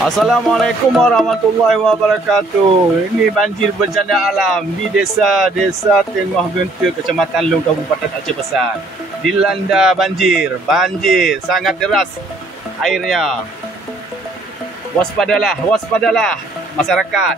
Assalamualaikum warahmatullahi wabarakatuh. Ini banjir bencana alam di Desa Tengah Genta, Kecamatan Long, Kabupaten Aceh Besar. Dilanda banjir sangat deras airnya. Waspadalah masyarakat.